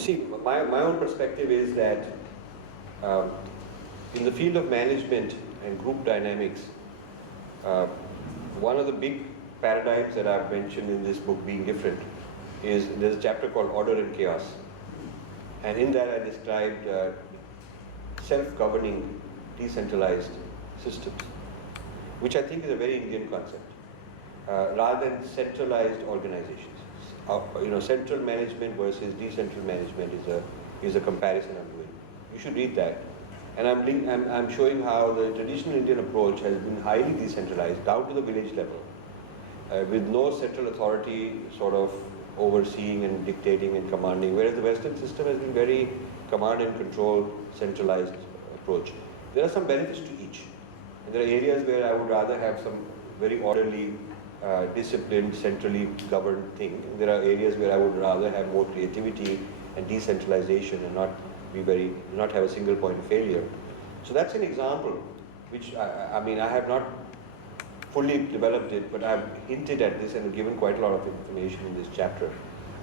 See, my own perspective is that um, in the field of management and group dynamics, uh, one of the big paradigms that I've mentioned in this book being different is there's a chapter called Order and Chaos. And in that I described self-governing, decentralized systems, which I think is a very Indian concept, rather than centralized organizations. Central management versus decentral management is a comparison I'm doing. You should read that. And I'm showing how the traditional Indian approach has been highly decentralized down to the village level, with no central authority sort of overseeing and dictating and commanding, whereas the Western system has been very command and control, centralized approach. There are some benefits to each. And there are areas where I would rather have some very orderly, disciplined, centrally governed thing. And there are areas where I would rather have more creativity and decentralization and not have a single point of failure. So that's an example, which I mean, I have not fully developed it, but I've hinted at this and given quite a lot of information in this chapter.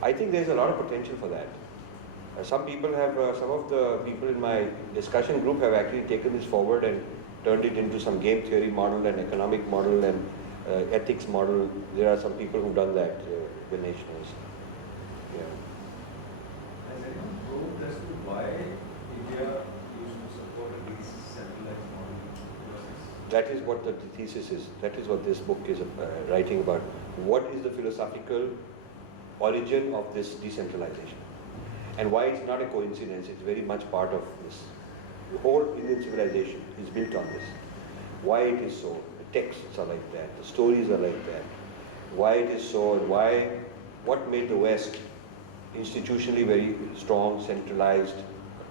I think there's a lot of potential for that. Some of the people in my discussion group have actually taken this forward and turned it into some game theory model and economic model and ethics model. There are some people who've done that, the nationals. Yeah. Has anyone proved as to why India used to support a decentralized model? That is what the thesis is. That is what this book is writing about. What is the philosophical origin of this decentralization? And why it's not a coincidence, it's very much part of this. The whole Indian civilization is built on this. Why it is so, the texts are like that, the stories are like that. Why it is so, and what made the West institutionally very strong, centralized,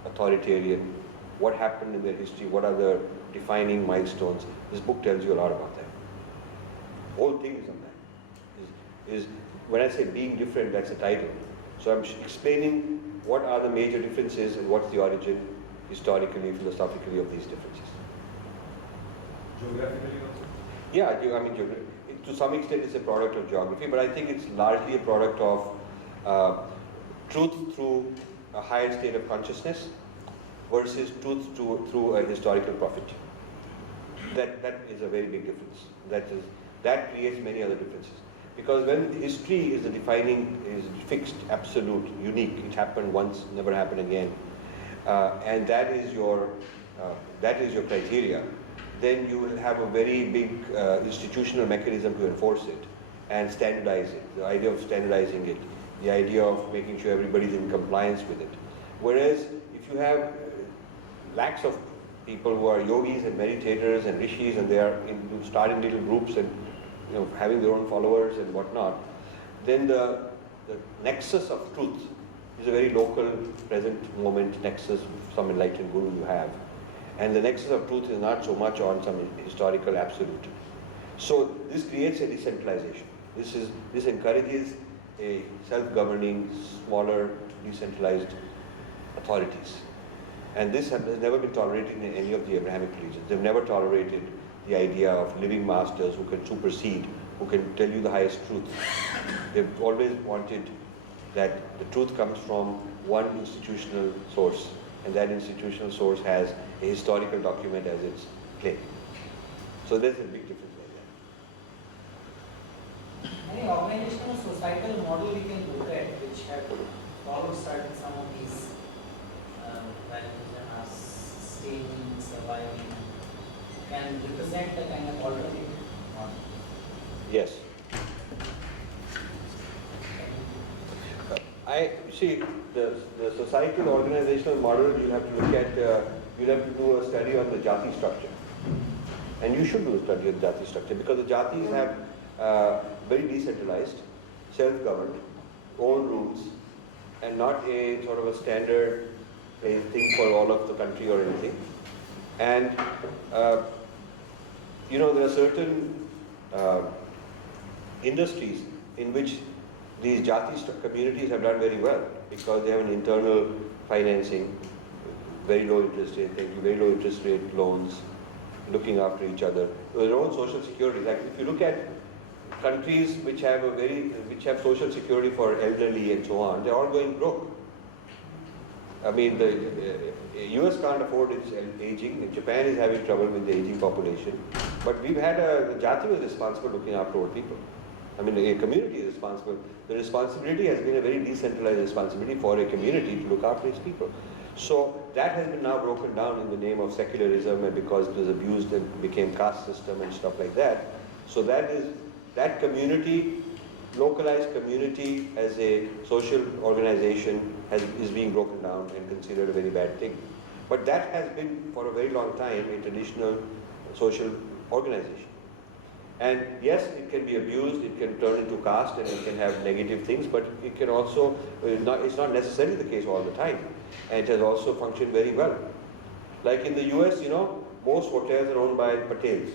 authoritarian, what happened in their history, what are the defining milestones. This book tells you a lot about that. Whole thing is on that. Is when I say being different, that's the title. So I'm explaining what are the major differences and what's the origin, historically, philosophically, of these differences. Geographically also? Yeah, I mean, to some extent it's a product of geography, but I think it's largely a product of truth through a higher state of consciousness versus truth through a historical prophet. That is a very big difference. That creates many other differences. Because when history is is fixed, absolute, unique, it happened once, never happened again, and that is your criteria, then you will have a very big institutional mechanism to enforce it and standardize it. The idea of standardizing it, the idea of making sure everybody is in compliance with it. Whereas if you have lakhs of people who are yogis and meditators and rishis, and they are starting little groups and having their own followers and whatnot, then the nexus of truth is a very local, present moment nexus, some enlightened guru you have. And the nexus of truth is not so much on some historical absolute. So this creates a decentralization. This encourages a self-governing, smaller, decentralized authorities. And this has never been tolerated in any of the Abrahamic religions. They've never tolerated the idea of living masters who can supersede, who can tell you the highest truth. They've always wanted that the truth comes from one institutional source, and that institutional source has a historical document as its claim. So there's a big difference like that. Any organizational societal model we can look at which have followed some of these values and are staying, surviving, can represent a kind of alternative model? Yes. I see the societal organizational model. You have to look at. You have to do a study on the jati structure, and you should do a study on jati structure because the jatis have very decentralized, self-governed, own rules, and not a sort of a standard thing for all of the country or anything. And there are certain industries in which these jati communities have done very well because they have an internal financing, very low interest rate, very low interest rate loans, looking after each other, their own social security. Like if you look at countries which have social security for elderly and so on, they're all going broke. I mean, the US can't afford its aging, and Japan is having trouble with the aging population. But we've had the Jati was responsible looking after old people. I mean, a community is responsible. The responsibility has been a very decentralized responsibility for a community to look after its people. So that has been now broken down in the name of secularism, and because it was abused and became caste system and stuff like that. So that community, localized community as a social organization is being broken down and considered a very bad thing. But that has been for a very long time a traditional social organization. And yes, it can be abused, it can turn into caste, and it can have negative things, but it can also, it's not necessarily the case all the time. And it has also functioned very well. Like in the US, most hotels are owned by Patels.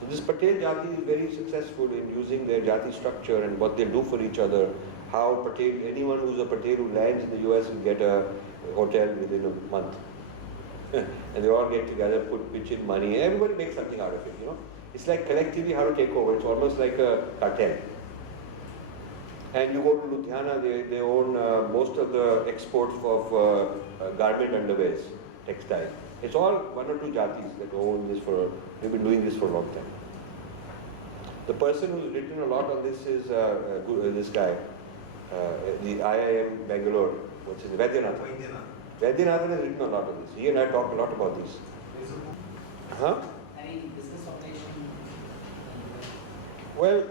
So this Patel Jati is very successful in using their Jati structure and what they do for each other. How anyone who's a Patel who lands in the US will get a hotel within a month. And they all get together, pitch in money, everybody makes something out of it, It's like collectively how to take over. It's almost like a cartel. And you go to Ludhiana, they own most of the exports of garment underwears, textile. It's all one or two jatis that own this they've been doing this for a long time. The person who's written a lot on this is this guy, the IIM Bangalore, what's his name? Vaidyanathan. Vaidyanathan has written a lot on this. He and I talk a lot about this. Huh? Any business operation? Well,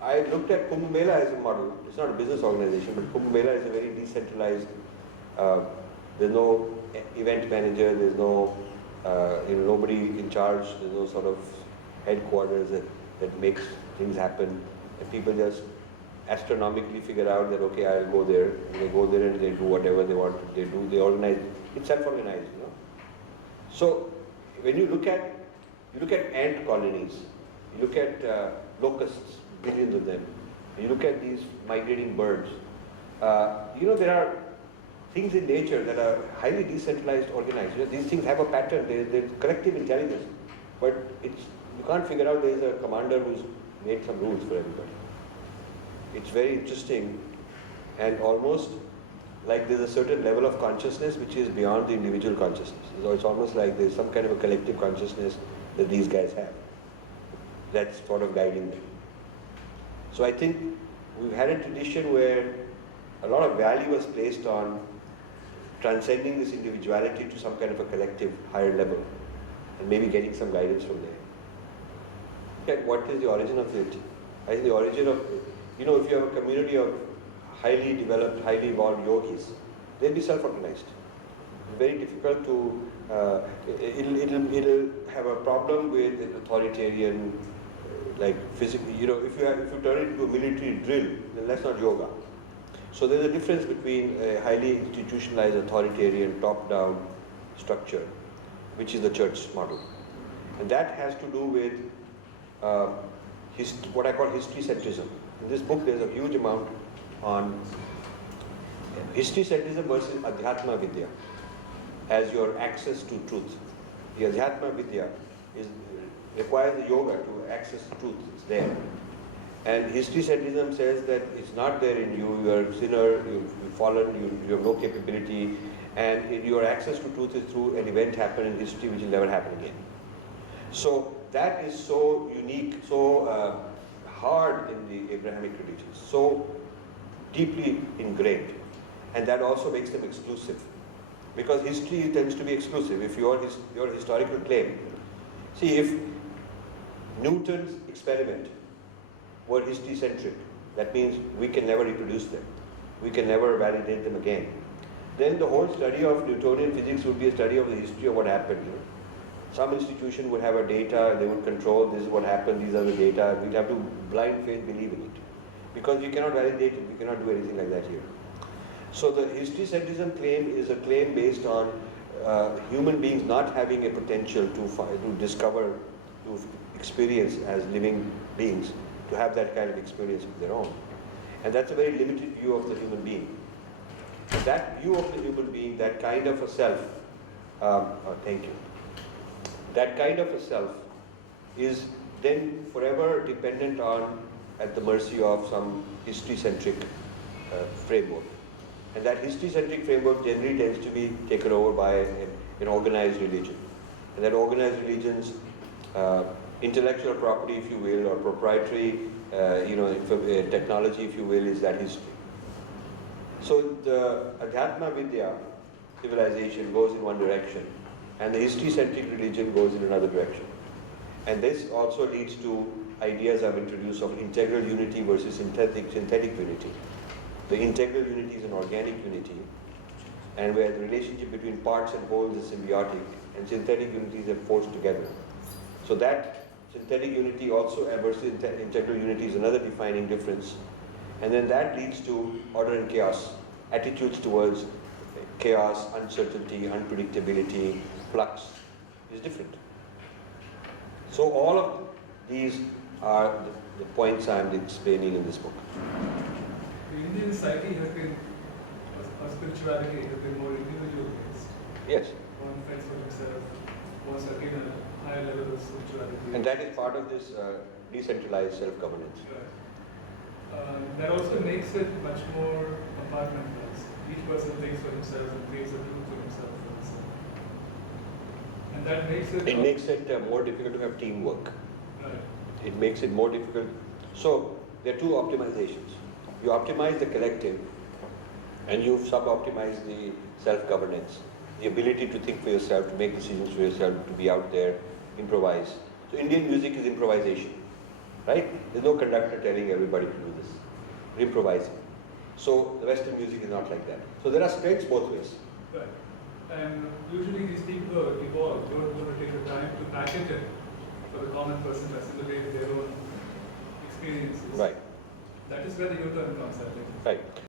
I looked at Kumbh Mela as a model. It's not a business organization, but Kumbh Mela is a very decentralized. There's no event manager. There's no, nobody in charge. There's no sort of headquarters that makes things happen. And people just astronomically figure out that okay, I'll go there. And they go there and they do whatever they want. They do. They organize. It's self-organized, So when you look at ant colonies, you look at locusts, billions of them. You look at these migrating birds. There are things in nature that are highly decentralized, organized. These things have a pattern. There's collective intelligence, but you can't figure out there's a commander who's made some rules for everybody. It's very interesting, and almost like there's a certain level of consciousness which is beyond the individual consciousness. So it's almost like there's some kind of a collective consciousness that these guys have that's sort of guiding them. So I think we've had a tradition where a lot of value was placed on transcending this individuality to some kind of a collective higher level and maybe getting some guidance from there. And what is the origin of it? I think the origin of, if you have a community of highly developed, highly evolved yogis, they'll be self-organized. Very difficult to, it'll have a problem with an authoritarian, like physically, if you turn it into a military drill, then that's not yoga. So there's a difference between a highly institutionalized, authoritarian, top-down structure, which is the church model. And that has to do with what I call history-centrism. In this book, there's a huge amount on history-centrism versus Adhyatma Vidya as your access to truth. The Adhyatma Vidya requires the yoga to access truth. It's there. And history-centrism says that it's not there in you. You are a sinner, you've fallen, you have no capability, and your access to truth is through an event happened in history which will never happen again. So that is so unique, so hard in the Abrahamic religions, so deeply ingrained, and that also makes them exclusive. Because history tends to be exclusive. If your historical claim, see, if Newton's experiment were history-centric, that means we can never reproduce them. We can never validate them again. Then the whole study of Newtonian physics would be a study of the history of what happened. Some institution would have a data, they would control, this is what happened, these are the data. We'd have to blind faith believe in it. Because we cannot validate it, we cannot do anything like that here. So the history-centrism claim is a claim based on human beings not having a potential to discover, to experience as living beings, to have that kind of experience of their own. And that's a very limited view of the human being. That view of the human being, that kind of a self, thank you. That kind of a self is then forever dependent on, at the mercy of some history-centric framework. And that history-centric framework generally tends to be taken over by an organized religion. And that organized religion's intellectual property, if you will, or proprietary, technology, if you will, is that history. So the Adhyatma Vidya civilization goes in one direction, and the history-centric religion goes in another direction. And this also leads to ideas I've introduced of integral unity versus synthetic unity. The integral unity is an organic unity, and where the relationship between parts and wholes is symbiotic, and synthetic unities are forced together. So that synthetic unity also versus integral unity is another defining difference. And then that leads to order and chaos, attitudes towards chaos, uncertainty, unpredictability, flux is different. So all of these are the points I'm explaining in this book. The Indian psyche has been, or spirituality has been more individual-based. Yes. One fends for himself, wants to attain a higher level of spirituality. And that is part of this decentralized self-governance. Right. That also makes it much more compartmentalized. Each person thinks for himself and creates a truth for himself. And that makes it... It makes it more difficult to have teamwork. Right. It makes it more difficult. So there are two optimizations. You optimize the collective, and you sub-optimize the self-governance, the ability to think for yourself, to make decisions for yourself, to be out there, improvise. So Indian music is improvisation, right? There's no conductor telling everybody to do this. We're improvising. So the Western music is not like that. So there are strengths both ways. Right. And usually these people who are evolved don't want to take the time to package it for the common person to assimilate their own experiences. Right. That is where the U-turn comes, I think. Right.